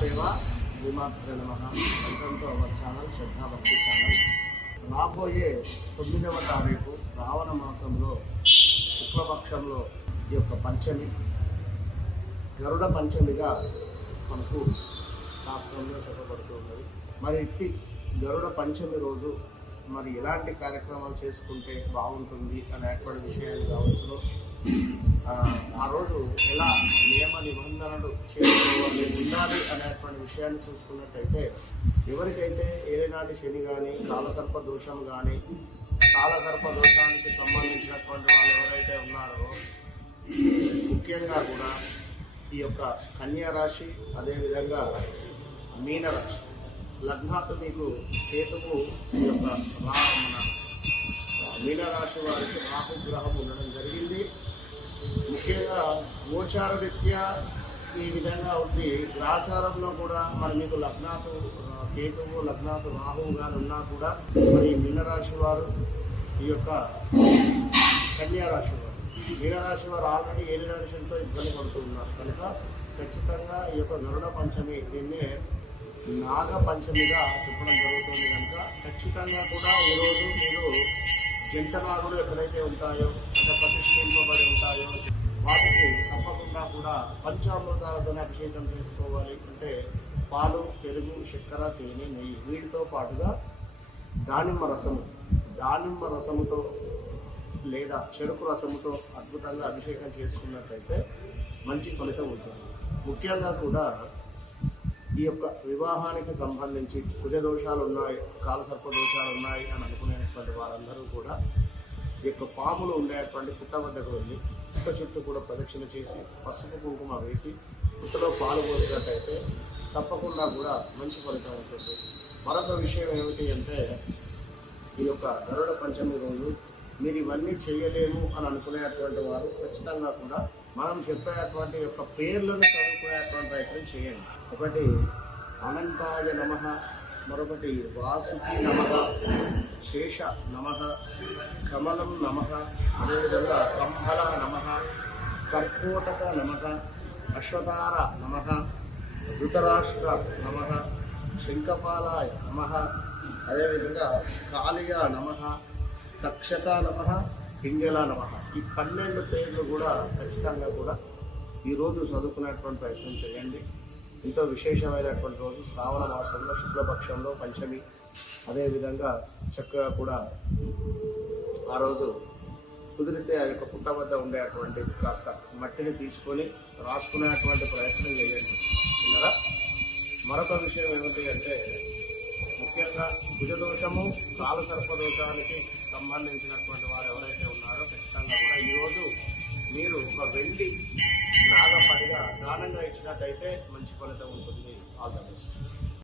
మహాదేవ శ్రీమాత్రే నమః. Welcome to our channel శ్రద్ధా భక్తి ఛానల్. రాబోయే 9వ తారీఖు శ్రావణ మాసంలో శుక్లపక్షంలో ఈ యొక్క పంచమి గరుడ పంచమిగా మనకు శాస్త్రంలో చెప్పబడుతూ ఉన్నది. మరి ఇట్టి గరుడ పంచమి రోజు మరి ఎలాంటి కార్యక్రమాలు చేసుకుంటే బాగుంటుంది అనేటువంటి విషయాలు కావచ్చు, ఆ రోజు ఎలా నియమ నిబంధనలు చేసుకోవాలి ఉండాలి అనేటువంటి విషయాన్ని చూసుకున్నట్టయితే, ఎవరికైతే ఏలినాటి శని కానీ కాలసర్ప దోషం కానీ కాలసర్ప దోషానికి సంబంధించినటువంటి వాళ్ళు ఎవరైతే ఉన్నారో, ముఖ్యంగా కూడా ఈ యొక్క కన్యా రాశి, అదేవిధంగా మీనరాశి లగ్నాలు మీకు కేతువు ఈ యొక్క మన మీనరాశి వారికి రాహు గ్రహం ఉండడం జరిగింది. ముఖ్యంగా గోచార రీత్యా ఈ విధంగా ఉంది. గ్రహచారంలో కూడా మరి మీకు లగ్నాతు కేతువు లగ్నాతు రాహువు కానీ ఉన్నా కూడా మరి మీనరాశి వారు ఈ యొక్క కన్యా రాశి వారు మీనరాశి వారు ఆల్రెడీ ఏలినాటి శనితో ఇబ్బంది పడుతూ ఉన్నారు కనుక ఖచ్చితంగా ఈ యొక్క గరుడ పంచమి దీన్నే నాగ పంచమిగా చెప్పడం జరుగుతుంది. కనుక ఖచ్చితంగా కూడా ఈరోజు మీరు జంట నాగులు ఎక్కడైతే ఉంటాయో, అంటే ప్రతిష్ఠింపబడి ఉంటాయో, వాటికి తప్పకుండా కూడా పంచామృతాలతో అభిషేకం చేసుకోవాలి. అంటే పాలు, పెరుగు, చక్కెర, తేనె, నెయ్యి వీటితో పాటుగా దానిమ్మ రసముతో లేదా చెరుకు రసముతో అద్భుతంగా అభిషేకం చేసుకున్నట్లయితే మంచి ఫలితం ఉంటుంది. ముఖ్యంగా కూడా ఈ యొక్క వివాహానికి సంబంధించి కుజ దోషాలు ఉన్నాయి, కాలసర్ప దోషాలు ఉన్నాయి అని అనుకునేటువంటి వారందరూ కూడా ఈ యొక్క పాములు ఉండేటువంటి పుట్ట వద్దకు వెళ్ళి పుట్ట చుట్టూ కూడా ప్రదక్షిణ చేసి పసుపు కుంకుమ వేసి పుట్టలో పాలు పోసినట్టయితే తప్పకుండా కూడా మంచి ఫలితం ఉంటుంది. మరొక విషయం ఏమిటి అంటే, ఈ యొక్క గరుడ పంచమి రోజు మీరు ఇవన్నీ చేయలేము అని అనుకునేటువంటి వారు ఖచ్చితంగా కూడా మనం చెప్పేటువంటి యొక్క పేర్లను చదువుకునేటువంటి ప్రయత్నం చేయండి. ఒకటి అనంతాయ నమః, మరొకటి వాసుకి నమః, శేష నమః, కమలం నమః, అదేవిధంగా కంబల నమః, కర్కోటక నమః, అశ్వతార నమః, ధృతరాష్ట్ర నమః, శంఖపాలాయ నమః, అదేవిధంగా కాళియ నమః, తక్షక నమః, పింగళ నమః. ఈ 12 పేర్లు కూడా ఖచ్చితంగా కూడా ఈరోజు చదువుకునేటువంటి ప్రయత్నం చేయండి. ఎంతో విశేషమైనటువంటి రోజు శ్రావణ మాసంలో శుక్లపక్షంలో పంచమి. అదేవిధంగా చక్కగా కూడా ఆ రోజు కుదిరితే ఆ యొక్క పుట్ట వద్ద ఉండేటువంటి కాస్త మట్టిని తీసుకొని రాసుకునేటువంటి ప్రయత్నం చేయండి. విన్నారా? మరొక విషయం ఏమిటి అంటే, ముఖ్యంగా కుజదోషము కాలసర్ప దోషానికి సంబంధించినటువంటి వారు ఎవరైతే ఉన్నారో ఖచ్చితంగా కూడా ఈరోజు మీరు ఒక వెండి నాగపడిగా దానంగా ఇచ్చినట్టయితే మంచి ఫలితం ఉంటుంది. All the best.